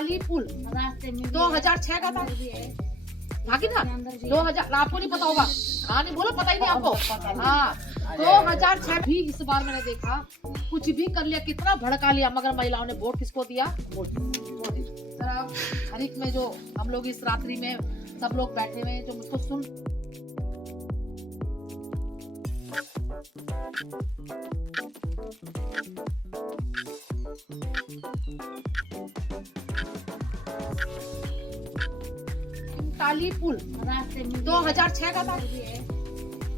सिंगटाली पुल 2006 का था, बाकी था 2000, आपको नहीं पता होगा। हाँ नहीं बोलो, पता ही नहीं आपको। हाँ 2006 भी इस बार मैंने देखा, कुछ भी कर लिया, कितना भड़का लिया, मगर महिलाओं ने वोट किसको दिया? मोदी। जरा हरिक में जो हम लोग इस रात्रि में सब लोग बैठे हुए हैं, जो मुझको सुन सिंगटाली पुल 2006 का था,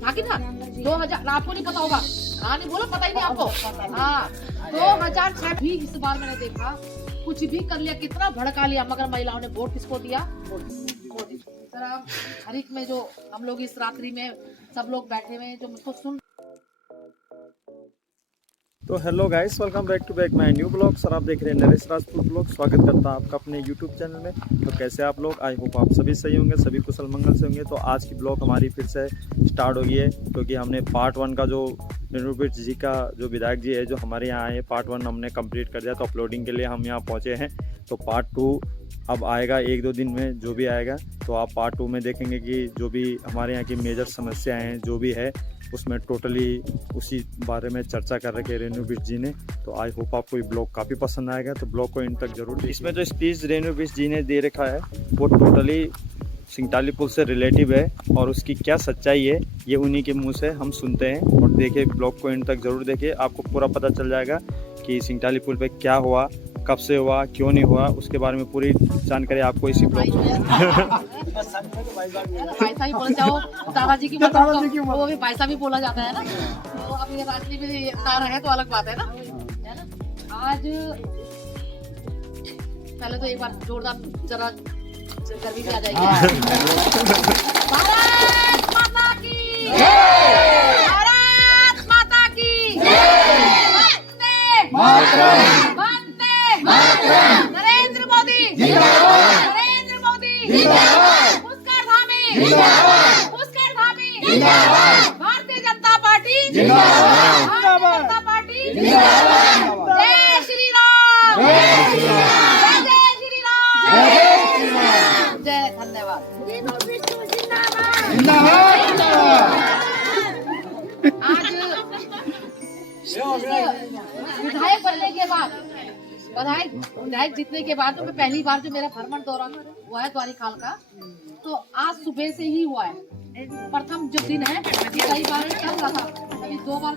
बाकी था 2000, आपको नहीं पता होगा। हाँ नहीं बोलो, पता ही नहीं आपको। हाँ 2006 भी इस बार मैंने देखा, कुछ भी कर लिया, कितना भड़का लिया, मगर महिलाओं ने वोट किसको दिया? मोदी। जरा हरिक में जो हम लोग इस रात्रि में सब लोग बैठे हुए हैं, जो मुझको सुन। तो hello guys, welcome back to back my new blog. Sir आप देख रहे हैं नरेश राजपूत ब्लॉग। स्वागत करता हूं आपका अपने यूट्यूब चैनल में। तो कैसे आप लोग? आई होप आप सभी सही होंगे, सभी कुशल मंगल से होंगे। तो आज की ब्लॉग हमारी फिर से स्टार्ट हो गई है, क्योंकि हमने पार्ट 1 का जो रेणु जी का जो विधायक जी है जो हमारे यहाँ आए, पार्ट 1 हमने कंप्लीट कर दिया। तो अपलोडिंग के लिए हम यहाँ पहुँचे हैं। तो पार्ट 2 अब आएगा 1-2 दिन में, जो भी आएगा। तो आप पार्ट 2 में देखेंगे कि जो भी हमारे यहाँ की मेजर समस्याएं हैं, जो भी है उसमें टोटली उसी बारे में चर्चा कर रखे रेणु जी ने। तो आई होप आपको ये ब्लॉग काफ़ी पसंद आएगा, तो ब्लॉग को इन तक जरूर देखिए। इसमें जो स्पीच रेणु जी ने दे रखा है वो टोटली सिंगटाली पुल से रिलेटिव है, और उसकी क्या सच्चाई है ये उन्हीं के मुंह से हम सुनते हैं। और देखिए, ब्लॉग को इन तक जरूर देखिए, आपको पूरा पता चल जाएगा कि सिंगटाली पुल पे क्या हुआ, कब से हुआ, क्यों नहीं हुआ, उसके बारे में पूरी जानकारी आपको इसी ब्लॉग पैसा भी बोला जाओ, दादाजी की मत, वो भी पैसा भी बोला जाता है ना। तो अब ये रात्रि में तारा है तो अलग बात है ना। आज पहले तो एक बार जोरदार जरा गर्मी में आ जाएगी। भारत माता की जय! भारत माता की जय! वंदे मातरम! वंदे मातरम! नरेंद्र मोदी जिंदाबाद! नरेंद्र मोदी जिंदाबाद! पुष्कर धामी जिंदाबाद! पुष्कर धामी जिंदाबाद! भारतीय जनता पार्टी जिंदाबाद! भारतीय जनता पार्टी जिंदाबाद! जय श्री राम! जय श्री राम! जय श्री राम! जय श्री राम! जय धन्यवाद। आज विधायक बनने के बाद, विधायक जीतने के बाद, तो मैं पहली बार जो मेरा भ्रमण दौरा हुआ है द्वारी खाल का, तो आज सुबह से ही हुआ है। प्रथम जो दिन है, कई बार टल रहा था, कभी 2 बार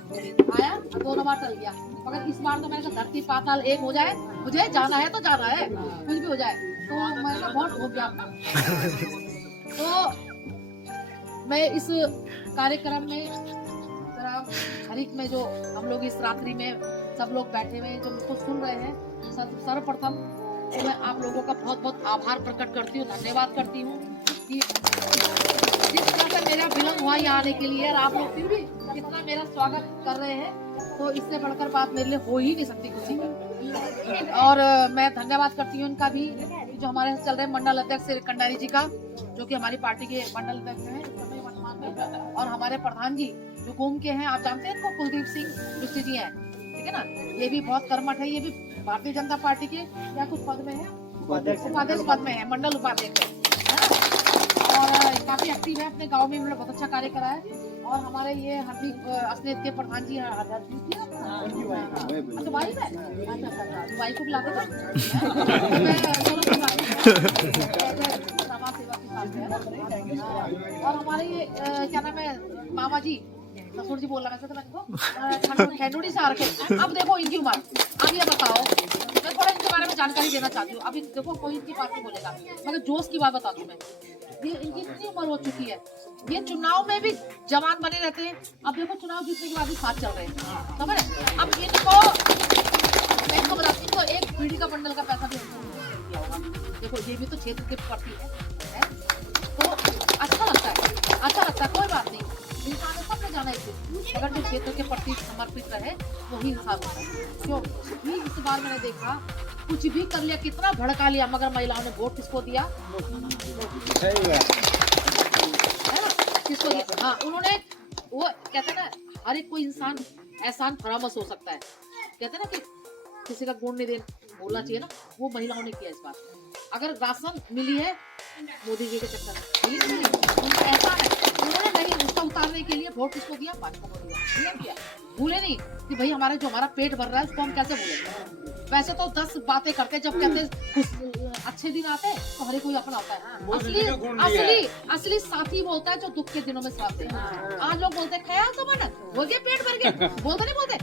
आया और 2 बार टल गया, मगर इस बार तो मैंने कहा धरती पाताल एक हो जाए, मुझे जाना है तो जाना है, कुछ भी हो जाए। तो मैंने कहा बहुत हो गया अपना। तो मैं इस कार्यक्रम में जरा हरिक में जो हम लोग इस रात्रि में सब लोग बैठे हुए हैं, जो मुझको सुन रहे हैं, सर्वप्रथम तो मैं आप लोगों का बहुत बहुत आभार प्रकट करती हूँ, धन्यवाद करती हूँ कि जिस तरह से मेरा विलंब हुआ यहाँ आने के लिए, और आप लोग फिर भी कितना मेरा स्वागत कर रहे हैं, तो इससे बढ़कर बात मेरे लिए हो ही नहीं सकती किसी की। और मैं धन्यवाद करती हूँ इनका भी, जो हमारे चल रहे मंडल अध्यक्ष कंडारी जी का, जो कि हमारी पार्टी के मंडल अध्यक्ष हैं वर्तमान में, और हमारे प्रधान जी जो घूम के हैं, आप जानते हैं इनको, कुलदीप सिंह रुष्टि जी हैं, ठीक है ना। ये भी बहुत कर्मठ है, ये भी भारतीय जनता पार्टी के या कुछ पद में है, उपाध्यक्ष पद में है, मंडल उपाध्यक्ष है, और काफी एक्टिव है अपने गांव में, उन्होंने बहुत अच्छा कार्य करा है। और हमारे ये हार्दिक अस्नेत के प्रधान जी दुबई में, दुबई को बुलाते थे, और हमारे ये क्या नाम है, मामा जी ससुर जी बोलना वैसे तो मैं खंडूड़ी से आ रखे। अब देखो इनकी उम्र, अब ये बताओ, मैं थोड़ा इनके बारे में जानकारी देना चाहती हूँ। अभी देखो कोई इनकी बात नहीं बोलेगा, मगर जोश की बात बता दूं मैं, ये इनकी कितनी उम्र हो चुकी है, ये चुनाव में भी जवान बने रहते हैं। अब देखो चुनाव जीतने के बाद भी साथ चल रहे हैं, समझ रहे? अब इनको मैं इनको बताती हूँ, एक पीढ़ी का बंडल का पैसा भी दिया होगा। देखो ये भी तो क्षेत्र के प्रति है, तो अच्छा लगता है, कोई बात नहीं, इंसान सब में जाना है, अगर जो क्षेत्र के प्रति समर्पित रहे वही इंसान होता है। क्यों भी इस बार मैंने देखा, कुछ भी कर लिया, कितना भड़का लिया, मगर महिलाओं ने वोट किसको दिया? है ना, किसको दिया? हाँ, उन्होंने, वो कहते हैं ना, हर एक कोई इंसान एहसान फरामश हो सकता है, कहते हैं ना कि किसी का गुण नहीं बोलना चाहिए ना, वो महिलाओं ने किया इस बार। अगर राशन मिली है मोदी जी के चक्कर में, मिली नहीं, उनका ऐसा है, उन्होंने नहीं उसका उतारने के लिए वोट किसको दिया, भाजपा को दिया, किया भूले नहीं कि भाई हमारा जो हमारा पेट भर रहा है उसको हम कैसे भूलेंगे। वैसे तो 10 बातें करते, जब कहते अच्छे दिन आते हैं तो हर कोई अपना होता है। असली साथी वो होता है जो दुख के दिनों में साथ दे। आज लोग बोलते हैं खाया तो बना, हो गया पेट भर गया, बोलते नहीं बोलते,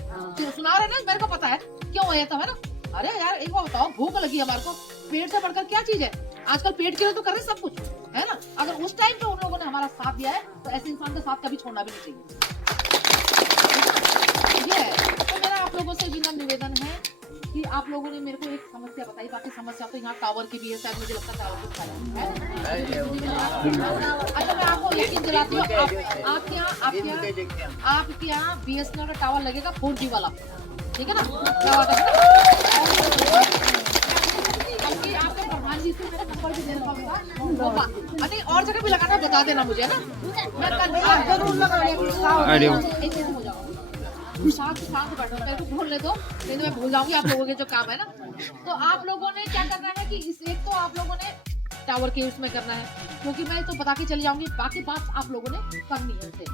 सुना रहे ना, मेरे को पता है क्यों है तो, है ना। अरे यार एक बार बताओ, भूख लगी हमारे को, पेट से बढ़कर क्या चीज है। आजकल पेट के लिए तो कर रहे सब कुछ, है ना। अगर उस टाइम पे उन लोगों ने हमारा साथ दिया है तो ऐसे इंसान का साथ कभी छोड़ना भी नहीं चाहिए। ये है तो मेरा आप लोगों से विनम्र निवेदन है कि आप लोगों ने मेरे को एक समस्या बताई, बाकी समस्या तो यहाँ टावर की भी है, शायद मुझे लगता है टावर कुछ है। अच्छा मैं आपको यकीन दिलाती हूँ, आपके यहाँ BSNL का टावर लगेगा 4G वाला, ठीक है ना। आपके प्रधान जी से मेरा नंबर भी दे रखा, अरे और जगह भी लगाना बता देना मुझे ना, मैं कल जरूर लगाऊंगा। शांत बैठो, मेरे को भूलने दो, नहीं तो मैं भूल जाऊंगी आप लोगों के जो काम है ना। तो आप लोगों ने क्या करना है कि इस एक तो आप लोगों ने टावर के उसमें करना है, क्योंकि मैं तो बता के चली जाऊंगी, बाकी बात आप लोगों ने करनी है उनसे,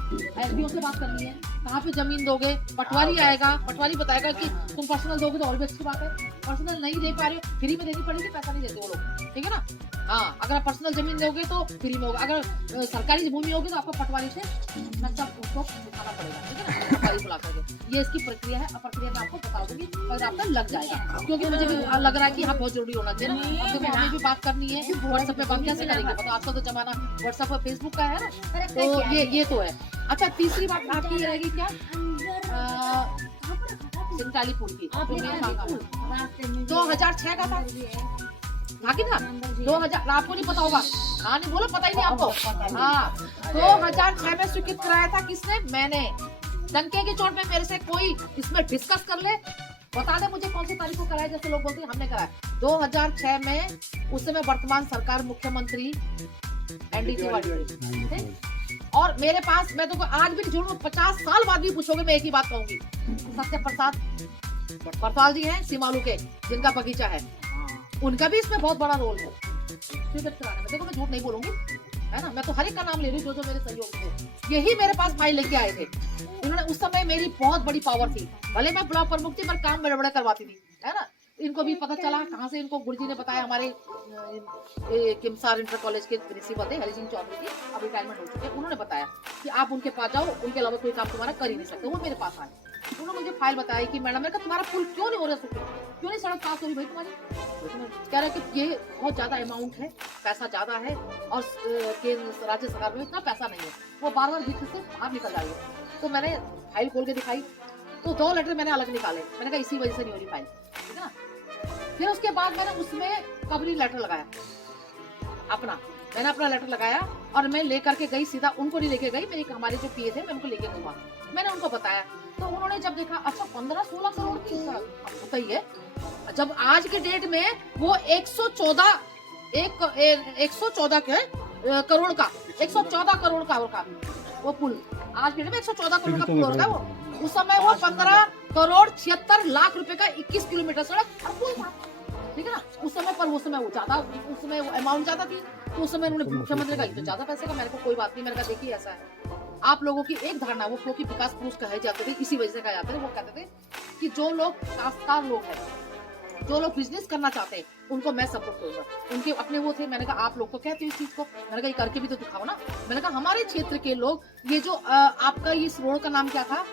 एसडीओ से बात करनी है, कहाँ पे जमीन दोगे, पटवारी आएगा, पटवारी बताएगा कि तुम पर्सनल दोगे तो और भी अच्छी बात है, पर्सनल नहीं दे पा रहे हो फ्री में देनी पड़ेगी, पैसा नहीं देते वो लोग, ठीक है ना। हाँ अगर आप पर्सनल जमीन दोगे तो फ्री में होगा, अगर सरकारी भूमि होगी तो आपको पटवारी से मतलब उसको दिखाना पड़ेगा, ठीक है ना, पटवारी बुला करके। ये इसकी प्रक्रिया है, प्रक्रिया में आपको बता दूंगी और आपका लग जाएगा, क्योंकि मुझे भी लग रहा है कि हाँ बहुत जरूरी होना चाहिए ना। अब देखो हमें भी बात करनी है, व्हाट्सएप पे बात कैसे करेंगे, बताओ आजकल तो जमाना व्हाट्सएप और फेसबुक का है ना, तो ये तो है। अच्छा तीसरी बात आपकी ये रहेगी क्या, सिंचाली पुल की 2006 का था कि ना, 2000 आपको नहीं पता होगा, हाँ नहीं बोलो पता ही नहीं आपको, हाँ 2006 में स्वीकृत कराया था किसने, मैंने। डंके की चोट पे मेरे से कोई इसमें डिस्कस कर ले, बता दे मुझे कौन सी तारीख को कराया, जैसे लोग बोलते हैं हमने कराया 2006 में। उस समय वर्तमान सरकार मुख्यमंत्री NDG वाली, और मेरे पास, मैं तो आज भी झूठ 50 साल बाद भी पूछोगे मैं एक ही बात कहूंगी, सत्य प्रसाद परसाल जी हैं सिमालू के, जिनका बगीचा है, उनका भी इसमें बहुत बड़ा रोल है स्वीकृत कराने में। देखो मैं झूठ नहीं बोलूंगी, है ना, मैं तो हर एक का नाम ले रही हूँ जो मेरे सहयोगी थे, यही मेरे पास फाइल लेके आए थे। इन्होंने उस समय मेरी बहुत बड़ी पावर थी, भले मैं ब्लॉक प्रमुख थी पर काम बड़े बड़े करवाती थी, है ना। इनको भी पता चला कहाँ से, इनको गुरुजी ने बताया, हमारे किमसार इंटर कॉलेज के प्रिंसिपल थे हरि सिंह चौधरी जी, अब रिटायरमेंट हो चुके हैं, उन्होंने बताया कि आप उनके पास जाओ, उनके अलावा कोई काम तुम्हारा कर ही नहीं सकते। वो मेरे पास आए, उन्होंने मुझे फाइल बताई कि मैडम मेरे का तुम्हारा पुल क्यों नहीं हो रहा, क्यों नहीं सड़क पास हो रही भाई तुम्हारी। कह रहे कि ये बहुत ज्यादा अमाउंट है, पैसा ज्यादा है, और राज्य सरकार में इतना पैसा नहीं है, वो बार बार बीच से बाहर निकल जा रही है। तो मैंने फाइल खोल के दिखाई तो 2 लेटर मैंने अलग निकाले, मैंने कहा इसी वजह से नहीं हो रही फाइल, ठीक है ना। फिर उसके बाद मैंने उसमें कवरिंग लेटर लगाया अपना, मैंने अपना लेटर लगाया और मैं लेकर के गई, सीधा उनको नहीं लेके गई, मेरे हमारे जो पीए थे मैं उनको लेके गई, मैंने उनको बताया। तो उन्होंने जब देखा अच्छा 15-16 करोड़ की होता ही है, जब आज के डेट में वो 114 करोड़ का 114 करोड़ का वो पुल, आज के डेट में 114 करोड़ का पुल होगा वो, उस समय वो 15 करोड़ 76 लाख रुपए का 21 किलोमीटर सड़क और पुल था, ठीक है ना। उस समय पर वो समय वो ज्यादा, उस समय वो अमाउंट ज्यादा थी, तो उस समय उन्होंने मुख्यमंत्री का तो ज्यादा पैसे का, मेरे को कोई बात नहीं, मैंने कहा देखिए ऐसा है, आप लोगों की एक धारणा, वो क्योंकि विकास पुरुष कहे जाते थे इसी वजह से कहे जाते थे, वो कहते थे कि जो लोग काश्तकार लोग हैं, जो लोग बिजनेस करना चाहते हैं उनको मैं सपोर्ट करूंगा, उनके अपने वो थे। मैंने कहा आप लोग तो कहते हो इस चीज को, मैंने कहा ये करके भी तो दिखाओ ना। मैंने कहा हमारे क्षेत्र के लोग, ये जो आपका इस रोड का नाम क्या था,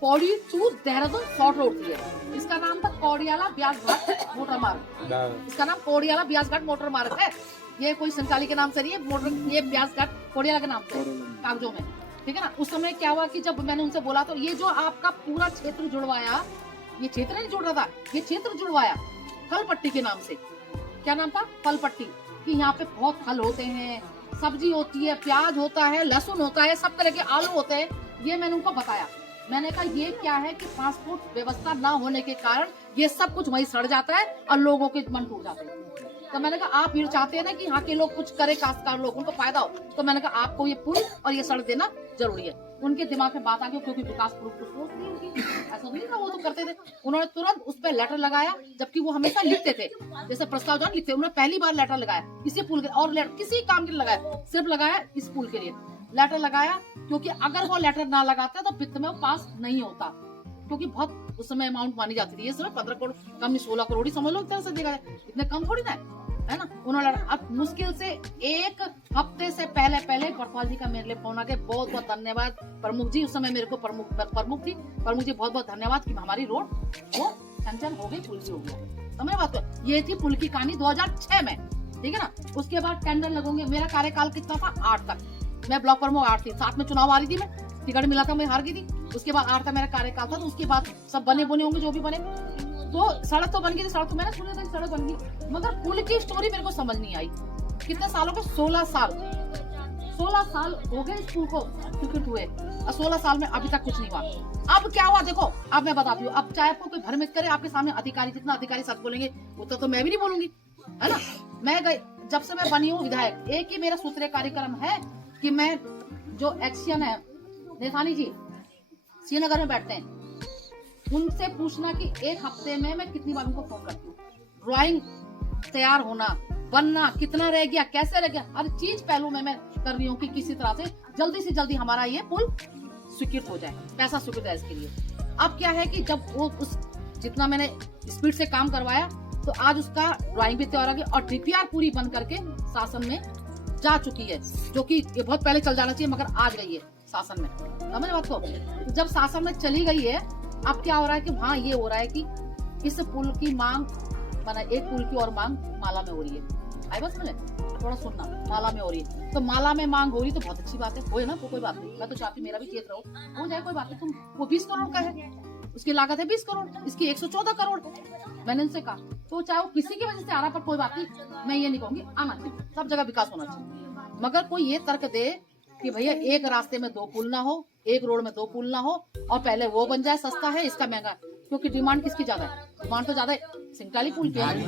Pauri to Dehradun short road थी, इसका नाम था कौड़ियाला ब्यास घाट मोटर मार्ग, इसका नाम कौड़ियाला ब्यास घाट मोटर मार्ग है, ये कोई संचाली के नाम से नहीं है, मोटर ये ब्यास घाट कौड़ियाला के नाम से कागजों में, ठीक है ना। उस समय क्या हुआ कि जब मैंने उनसे बोला तो ये जो आपका पूरा क्षेत्र जुड़वाया, ये क्षेत्र नहीं जुड़ रहा था, ये क्षेत्र जुड़वाया फल पट्टी के नाम से, क्या नाम था, फल पट्टी, कि यहाँ पे बहुत फल होते हैं, सब्जी होती है, प्याज होता है, लहसुन होता है, सब तरह के आलू होते हैं, ये मैंने उनको बताया। मैंने कहा ये क्या है कि ट्रांसपोर्ट व्यवस्था ना होने के कारण ये सब कुछ वहीं सड़ जाता है और लोगों के मन टूट जाते हैं, तो मैंने कहा आप ये चाहते हैं ना कि यहाँ के लोग कुछ करे, काश्तकार लोग उनको फायदा हो, तो मैंने कहा आपको ये पुल और ये सड़क देना जरूरी है। उनके दिमाग में बात आ गई, क्योंकि विकास पुरुष तो सोच नहीं उनकी, ऐसा नहीं था, वो तो करते थे। उन्होंने तुरंत उस पर लेटर लगाया, जबकि वो हमेशा लिखते थे, जैसे प्रस्ताव जो लिखते, उन्होंने पहली बार लेटर लगाया इसी पुल के, और किसी काम के लिए लगाया, सिर्फ लगाया इस पुल के लिए लेटर लगाया, क्योंकि अगर वो लेटर ना लगाता तो वित्त में वो पास नहीं होता, क्योंकि बहुत उस समय अमाउंट मानी जाती थी। ये समय 15 करोड़ कम नहीं, 16 करोड़ ही समझ लो, एक तरह से देखा जाए इतने कम थोड़ी ना है ना। उन्होंने अब मुश्किल से एक हफ्ते से पहले बरपाल जी का मेरे लिए फोन आ गया, बहुत बहुत धन्यवाद प्रमुख जी, उस समय मेरे को प्रमुख थी, प्रमुख जी बहुत बहुत धन्यवाद कि हमारी रोड वो सैंक्शन हो गई, पुल भी हो गया। समझ बात तो ये थी पुल की कहानी 2006 में, ठीक है ना। उसके बाद टेंडर लगोगे, मेरा कार्यकाल कितना था 8 तक, मैं ब्लॉक प्रमुख 8 थी, 7 में चुनाव आ रही थी, मैं टिकट मिला था, मैं हार गई थी। उसके बाद 8 का मेरा कार्यकाल था, तो उसके बाद सब बने होंगे जो भी बने, तो सड़क तो बन गई थी, सड़क तो मैंने सुना था सड़क बन गई, मगर पुल की स्टोरी मेरे को समझ नहीं आई। कितने सालों के 16 साल हो गए इस पुल को स्वीकृत हुए, और 16 साल में अभी तक कुछ नहीं हुआ। अब क्या हुआ देखो, अब मैं बताती हूँ। अब चाहे आपको कोई भ्रमित करे, आपके सामने अधिकारी, जितना अधिकारी सच बोलेंगे उतना तो मैं भी नहीं बोलूंगी, है ना। मैं गई, जब से मैं बनी हूँ विधायक, एक ही मेरा सूत्रीय कार्यक्रम है कि मैं जो एक्शन है, नेथानी जी श्रीनगर में बैठते हैं, उनसे पूछना कि एक हफ्ते में मैं कितनी बार उनको फोन करती हूँ। ड्राइंग तैयार होना, बनना, कितना रह गया, कैसे रह गया, हर चीज पहलू में मैं कर रही हूँ कि किसी तरह से जल्दी से जल्दी हमारा ये पुल स्वीकृत हो जाए, पैसा स्वीकृत है इसके लिए। अब क्या है कि जब वो उस जितना मैंने स्पीड से काम करवाया, तो आज उसका ड्राइंग भी तैयार आ गया, और डीपीआर पूरी बन करके शासन में जा चुकी है, जो कि ये बहुत पहले चल जाना चाहिए, मगर आज गई है शासन में। समझ बात को, जब शासन में चली गई है, अब क्या हो रहा है कि वहाँ ये हो रहा है कि इस पुल की मांग, माना एक पुल की और मांग माला में हो रही है। आई बस मैंने थोड़ा सुनना, माला में हो रही है, तो माला में मांग हो रही तो बहुत अच्छी बात है, हो ना, कोई बात नहीं, मैं तो चाहती मेरा भी खेत रहो, हो जाए, कोई बात नहीं। तुम वो 20 करोड़ का है, उसकी लागत है 20 करोड़, इसकी 114 करोड़, मैंने इनसे कहा, तो चाहे वो किसी की वजह से आ रहा, पर कोई बात नहीं, मैं ये नहीं कहूंगी, आना चाहिए, सब जगह विकास होना चाहिए, मगर कोई ये तर्क दे कि भैया एक रास्ते में 2 पुल ना हो, एक रोड में 2 पुल ना हो, और पहले वो बन जाए, सस्ता है, इसका महंगा है, क्योंकि डिमांड किसकी ज्यादा है? डिमांड तो ज्यादा सिंटाली पुल की है,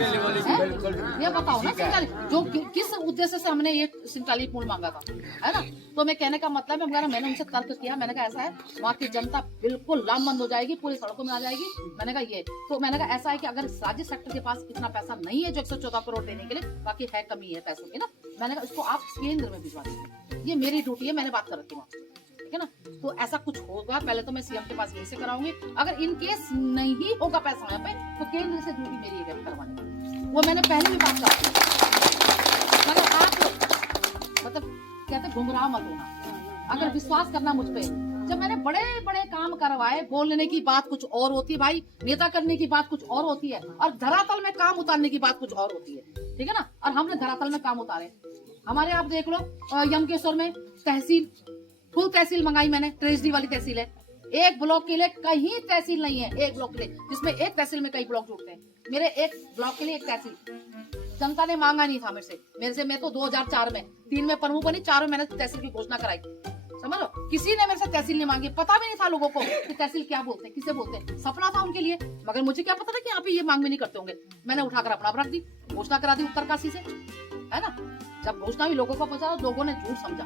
ये बताओ ना, सिंटाली जो किस उद्देश्य से हमने ये सिंटाली पुल मांगा था, है ना। तो मैं कहने का मतलब है, मैंने उनसे तर्क किया, मैंने कहा ऐसा है, वहाँ की जनता बिल्कुल लामबंद हो जाएगी, पूरी सड़कों में आ जाएगी। मैंने कहा ये, तो मैंने कहा ऐसा है कि अगर राज्य सेक्टर के पास इतना पैसा नहीं है जो 114 करोड़ देने के लिए, बाकी है कमी है पैसों की ना, मैंने कहा इसको आप केंद्र में भिजवा दीजिए, ये मेरी ड्यूटी है, मैंने बात कर रखी वहाँ, ठीक है ना। तो ऐसा कुछ होगा, पहले तो मैं सीएम के पास यही से कराऊंगी, अगर इन केस नहीं होगा पैसा यहाँ पे, तो केंद्र से ड्यूटी मेरी है करवाने, वो मैंने पहले भी बात करी। मगर आप मतलब कहते गुमराह मत होना, अगर विश्वास करना मुझ पे, जब मैंने बड़े बड़े काम करवाए, बोलने की बात कुछ और होती है भाई, नेता करने की बात कुछ और होती है, और धरातल में काम उतारने की बात कुछ और होती है, ठीक है ना। और हमने धरातल में काम उतारे, हमारे आप देख लो यमकेश्वर में तहसील, फुल तहसील मंगाई मैंने, ट्रेजरी वाली तहसील है, एक ब्लॉक के लिए कहीं तहसील नहीं है, एक ब्लॉक के लिए, जिसमें एक तहसील में कई ब्लॉक जुड़ते हैं, मेरे एक ब्लॉक के लिए एक तहसील, जनता ने मांगा नहीं था मेरे से, मैं तो 2004 में 3 में प्रमुख बनी, 4 में मैंने तहसील की घोषणा कराई, समझ लो, किसी ने मेरे से तहसील नहीं मांगी, पता भी नहीं था लोगों को कि तहसील क्या बोलते हैं, किसे बोलते हैं, सपना था उनके लिए, मगर मुझे क्या पता था कि यहाँ पे ये मांग भी नहीं करते होंगे। मैंने उठाकर अपना रख दी, घोषणा करा दी उत्तरकाशी से, है ना। जब घोषणा हुई लोगों को पता, लोगों ने झूठ समझा,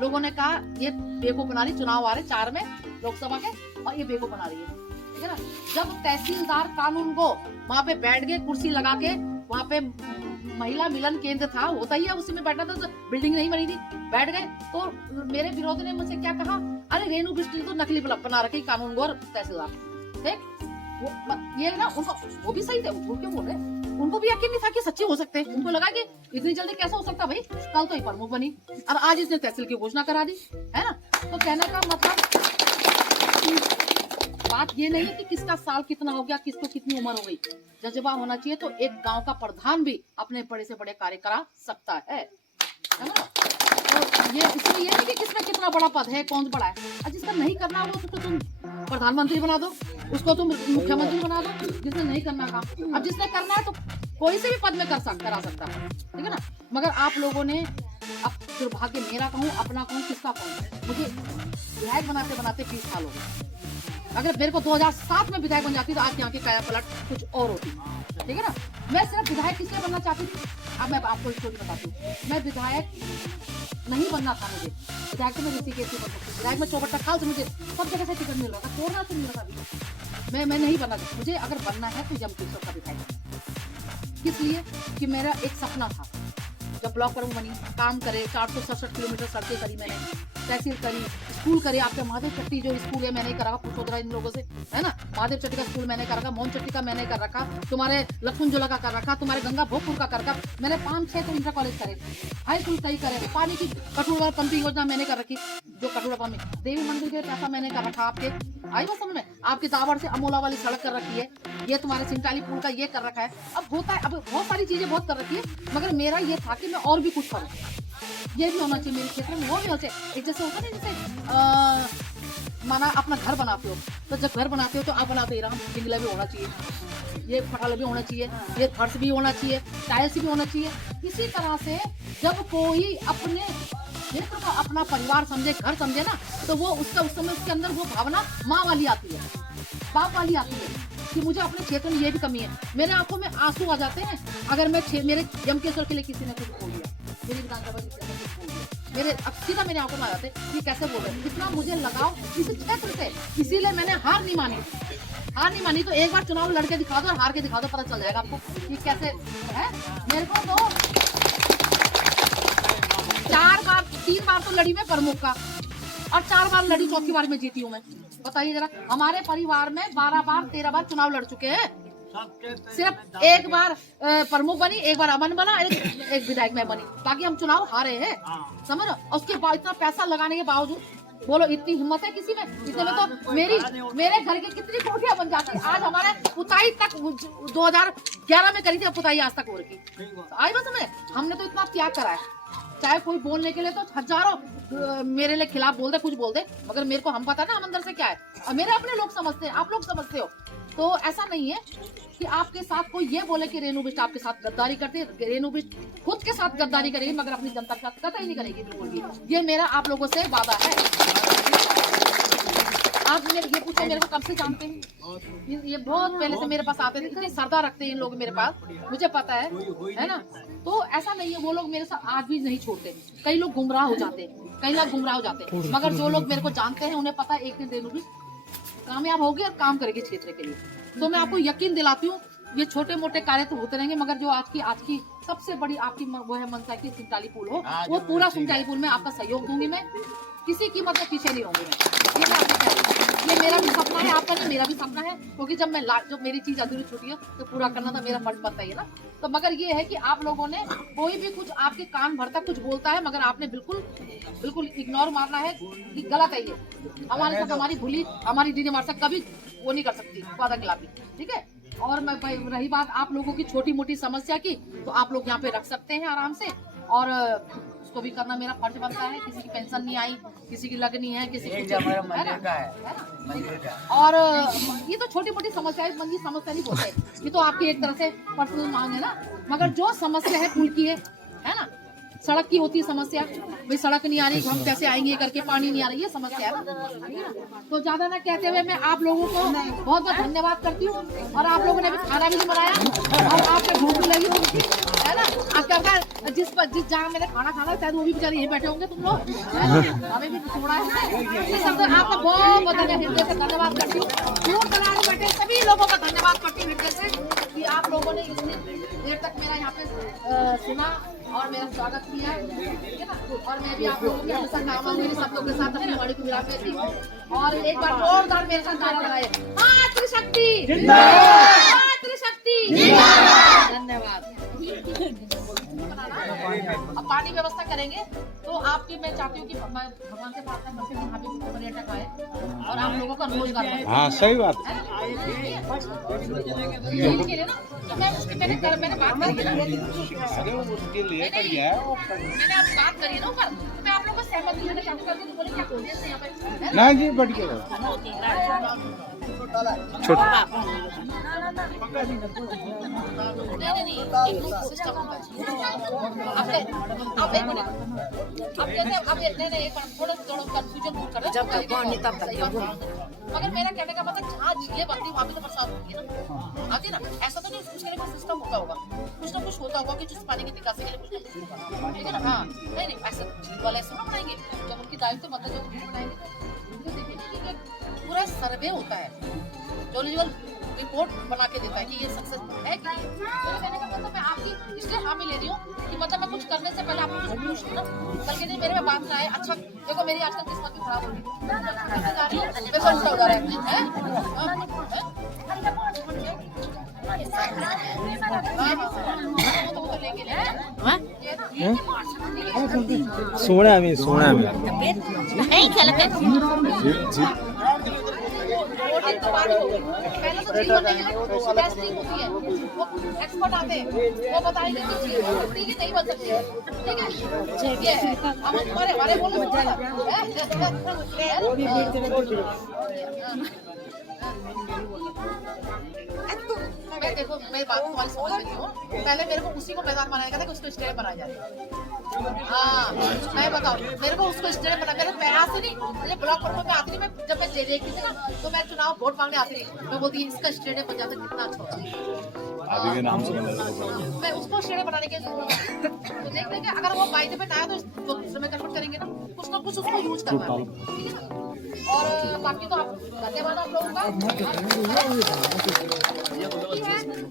लोगों ने कहा ये बेवकूफ बना रही, चुनाव आ रहे 4 में लोकसभा के, और ये बेवकूफ बना रही है, ठीक है ना। जब तहसीलदार कानून को वहाँ पे बैठ गए, कुर्सी लगा के, वहाँ पे महिला मिलन केंद्र था, होता ही है, उसी में बैठा था, तो बिल्डिंग नहीं बनी थी, बैठ गए, तो मेरे विरोधी ने मुझसे क्या कहा, अरे रेणु बिष्ट तो नकली बना रखी कानून को, और तहसीलदार, ठीक, ये ना उनको, वो भी सही थे, वो क्यों बोल रहे, उनको भी यकीन नहीं था कि सच्ची हो सकते हैं, उनको लगा कि इतनी जल्दी कैसे हो सकता भाई, कल तो ही प्रमुख बनी और आज इसने तहसील की घोषणा करा दी, है ना। तो कहने का मतलब बात ये नहीं कि किसका साल कितना हो गया, किसको कितनी उम्र हो गई, जज्बा होना चाहिए। तो एक गांव का प्रधान भी अपने बड़े से बड़े कार्य करा सकता है ना। तो ये इसमें ये नहीं कि किसमें कितना बड़ा पद है, कौन बड़ा है, और जिसका नहीं करना हो तो तुम प्रधानमंत्री बना दो, उसको तुम मुख्यमंत्री बना दो, जिसने नहीं करना काम। अब जिसने करना है तो कोई से भी पद में करा सकता है, ठीक है ना। मगर आप लोगों ने, अब दुर्भाग्य मेरा कहूँ, अपना कहूँ, किसका कहूँ, मुझे विधायक बनाते बनाते 20 साल हो गए, अगर मेरे को 2007 में विधायक बन जाती तो आज यहाँ की काया पलट कुछ और होती, ठीक है ना। मैं सिर्फ विधायक किसलिए बनना चाहती थी, अब मैं आपको स्टोरी बताती हूँ। मैं विधायक नहीं बनना था मुझे, विधायक तो मैं ऋषिकेश से बन सकती, विधायक में चौबट्टा खाल से मुझे सब जगह से टिकट मिल रहा था, कोरोना से मिल रहा था। मैं नहीं बनना चाहती, मुझे अगर बनना है तो जमकेश्वर का विधायक, इसलिए कि मेरा एक सपना था। जब ब्लॉक प्रमुख बनी, काम करे, 467 किलोमीटर सड़कें करी मैंने, तहसील करी, स्कूल करे। आपके महादेव चट्टी जो स्कूल है मैंने कर रखा, पूछो जरा इन लोगों से, है ना। महादेव चट्टी का स्कूल मैंने कर रखा, मोहन चट्टी का मैंने कर रखा, तुम्हारे लक्ष्मण झोला का कर रखा, तुम्हारे गंगा भोगपुर का कर रखा। मैंने 5-6 तो इंटर कॉलेज करे, हाई स्कूल कई करे। पानी की कटोरा पंपिंग योजना मैंने कर रखी, जो कटोरा पंपिंग देवी मंदिर के पैसा मैंने कर रखा। आपके आई बात समझ में, आपके दावड़ से अमोला वाली सड़क कर रखी है, ये तुम्हारे सिंटाली पुल का ये कर रखा है। अब होता है, अब बहुत सारी चीजें बहुत कर रखी है, मगर मेरा ये था कि मैं और भी कुछ करूँ, ये भी होना चाहिए मेरे क्षेत्र में, वो भी होना चाहिए। एक जैसे होता है ना, जैसे माना अपना घर बनाते हो, तो जब घर बनाते हो तो आप बनाते राम जिंगला भी होना चाहिए, ये फटाला भी होना चाहिए, ये फर्श भी होना चाहिए, टाइल्स भी होना चाहिए। इसी तरह से जब कोई अपने क्षेत्र को अपना परिवार समझे, घर समझे ना, तो वो उसका उस समय उसके अंदर वो भावना माँ वाली आती है, बाप वाली आती है कि मुझे अपने क्षेत्र में ये भी कमी है। मेरे आंखों में आंसू आ जाते हैं अगर मैं मेरे जमकेश्वर के लिए किसी ने कुछ बोल दिया, मेरी विधानसभा की किसी ने कुछ बोल दिया, मेरे अब सीधा मेरे आंखों में आ जाते हैं कि कैसे बोल रहे हैं। कितना मुझे लगाव इस क्षेत्र से, इसीलिए मैंने हार नहीं मानी। तो एक बार चुनाव लड़के दिखा दो और हार के दिखा दो, पता चल जाएगा आपको कि कैसे है। मेरे को तो 3 बार तो लड़ी मैं प्रमुख का, और 4 बार लड़ी, चौथी बार में जीती हूँ मैं। बताइए जरा, हमारे परिवार में 12 बार 13 बार चुनाव लड़ चुके हैं, सिर्फ एक बार प्रमुख बनी, एक बार अमन बना, एक विधायक में बनी, बाकी हम चुनाव हारे हैं, समझ। उसके बाद इतना पैसा लगाने के बावजूद बोलो इतनी हिम्मत है किसी में? इतने में तो मेरे घर की कितनी कोठियां बन जाती। आज हमारे पुताई तक 2011 में करी थी, पुताई आज तक हो रही। आई बस में हमने तो इतना त्याग करा है, चाहे कोई बोलने के लिए तो हजारों मेरे लिए खिलाफ बोल दे, कुछ बोल दे, मगर मेरे को हम पता ना हम अंदर से क्या है, और मेरे अपने लोग समझते हैं, आप लोग समझते हो। तो ऐसा नहीं है कि आपके साथ कोई ये बोले कि रेणु बिष्ट आपके साथ गद्दारी करती है। रेणु बिष्ट खुद के साथ गद्दारी करेगी, मगर अपनी जनता के साथ कतई नहीं करेगी, बिल्कुल भी। ये मेरा आप लोगों से वादा है। आप मेरे ये पूछे मेरे को कब से जानते हैं? ये बहुत पहले से मेरे पास आते थे, इतनी श्रद्धा रखते हैं इन लोग मेरे पास, मुझे पता है ना। तो ऐसा नहीं है, वो लोग मेरे साथ आज भी नहीं छोड़ते। कई लोग गुमराह हो जाते हैं, कई लोग गुमराह हो जाते हैं, मगर जो लोग मेरे को जानते हैं उन्हें पता है एक दिन रेणु बिष्ट कामयाब होगी और काम करेगी क्षेत्र के लिए। तो मैं आपको यकीन दिलाती हूँ, ये छोटे मोटे कार्य तो होते रहेंगे, मगर जो आज की सबसे बड़ी आपकी वो है मनसा की सिंचाली पुल हो, वो पूरा सिंचाली पुल में आपका सहयोग दूंगी मैं, किसी कीमत में पीछे नहीं होंगी मैं। ये मैं आपको कह रही हूँ, ये मेरा भी सपना है, आपका नहीं, मेरा भी सपना है, क्योंकि जब मेरी चीज अधूरी छूटी है तो पूरा करना था मेरा फर्ज बनता ही है ना। तो मगर ये है कि आप लोगों ने कोई भी कुछ आपके कान भर तक कुछ बोलता है, मगर आपने बिल्कुल इग्नोर मारना है कि गलत है ये। हमारे साथ हमारी भूली हमारी दीदी हमारे साथ कभी वो नहीं कर सकती वादा खिलाफी, ठीक है। और मैं रही बात आप लोगों की छोटी मोटी समस्या की, तो आप लोग यहाँ पे रख सकते हैं आराम से, और उसको भी करना मेरा फर्ज बनता है। किसी की पेंशन नहीं आई, किसी की लगनी है, किसी की है ना। और ये तो छोटी मोटी समस्या नहीं बोलते, ये तो आपकी एक तरह से पर्सनल मांग है ना। मगर जो समस्या है पुल की है ना, सड़क की होती है समस्या, भाई सड़क नहीं आ रही, हम कैसे आएंगे करके, पानी नहीं आ रही, ये समस्या है ना। तो ज्यादा ना कहते हुए मैं आप लोगों को बहुत बहुत धन्यवाद करती हूँ। और आप लोगों ने भी खाना भी नहीं बनाया और आपने भूख भी लगी होगी, है ना। आपका जिस जहाँ मैंने खाना खाना शायद वो भी बेचारे यहीं बैठे होंगे, तुम लोग, हमें भी छोड़ा है। आपका बहुत बहुत हृदय से धन्यवाद करती हूँ। दूर दराज बैठे सभी लोगों का धन्यवाद करती हूँ हृदय से, कि आप लोगों ने इतनी देर तक मेरा यहाँ पे सुना और मेरा स्वागत किया, ठीक है ना। और मैं भी आप लोगों के हमेशा काम आऊंगी, सब लोगों के साथ अपनी बड़ी विराम में थी। और एक बार जोरदार मेरे साथ नारा लगाए, मातृशक्ति जिंदाबाद, मातृशक्ति जिंदाबाद। धन्यवाद। अब पानी व्यवस्था करेंगे तो आपकी मैं चाहती हूँ कि मैं भगवान से प्रार्थना करती हूँ यहाँ पे पर्यटक आए और आप लोगों का रोजगार बढ़े। हाँ सही बात है। तो मैं उसके मैंने बात करी है ना, उसके लिए मैंने आप बात करी है ना ऊपर, मैं आप लोगों को सहमत लेना चाहती हूँ। तो बोले क्या बोलिए से यहाँ पे ना जी बढ़ गया छोटा नहीं, एक सिस्टम होता है। अब एक मिनट, अब जैसे अब नहीं थोड़ा कंफ्यूजन दूर कर जब तक कौन नहीं तब तक मगर मेरा कहने का मतलब जहाँ झीलें बनती वहाँ भी तो बरसात होती है ना, आती ना, ऐसा तो नहीं उसके लिए कोई सिस्टम होता होगा, कुछ ना कुछ होता होगा कि जिस पानी की निकासी के लिए कुछ नहीं होगा, ठीक है ना। हाँ नहीं ऐसा झील वाले ऐसा ना बनाएंगे, जब उनकी दायित्व मतलब जब झील बनाएंगे तो देखिए पूरा सर्वे होता है, जोलॉजिकल रिपोर्ट बना के देता है कि ये सक्सेस है कि नहीं। तो कहने का मतलब मैं आपकी इसलिए हामी ले रही हूँ कि मतलब मैं कुछ करने से पहले आपको कुछ पूछ लूँ, बल्कि नहीं मेरे में बात ना आए। अच्छा देखो मेरी आजकल किस्मत भी खराब हो रही है, मैं कौन-सा हो रहा है सोना में नहीं खेलते वोटिंग तो बात हो गई, पहले तो चीज बनने के लिए टेस्टिंग होती है, वो एक्सपर्ट आते हैं, वो बताएंगे कि चीज ठीक है नहीं बन सकती है, ठीक है अब हमारे हमारे बोलो मैं देखो मेरी बात तुम्हारी समझ में नहीं हो, पहले मेरे को उसी को मैदान बनाया गया था कि उसको स्टेडियम बनाया जाए। हाँ मैं बताऊँ मेरे को उसको स्टेडियम बना, मेरे प्रयास से नहीं, मुझे ब्लॉक फॉर्म में आती नहीं, मैं जब मैं देखती थी ना तो मैं चुनाव वोट मांगने आती नहीं, मैं बोलती इसका स्टेडियम बन जाता कितना अच्छा होता। मैं उसको स्टेडियम बनाने के तो देख देंगे, अगर वो बाइक पे ना आया तो समय कन्वर्ट करेंगे ना, कुछ उसको यूज करना है, ठीक है। और बाकी तो आप धन्यवाद आप लोगों का।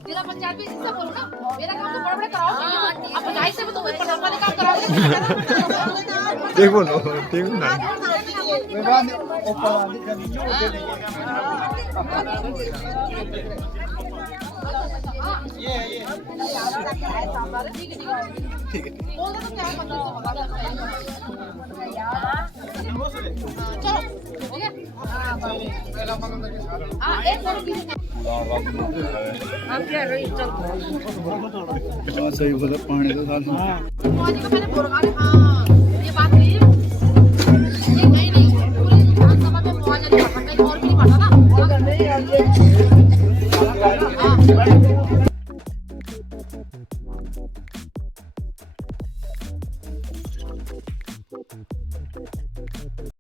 जिला पंचायत भी इससे बोलो ना, मेरा काम तो बड़े कराओ, अब पंचायत से भी तो प्रधान वाले काम कराओगे। देखो लो ठीक ना ठीक है बोल दो क्या है मतलब चलो हो गया। हाँ एक सही बोला पानी तो साल पानी का मैंने बोरगाने हाँ ये बात नहीं है, ये नहीं पूरी विधानसभा में मुआवजा नहीं बढ़ा, कहीं और भी नहीं बढ़ा ना।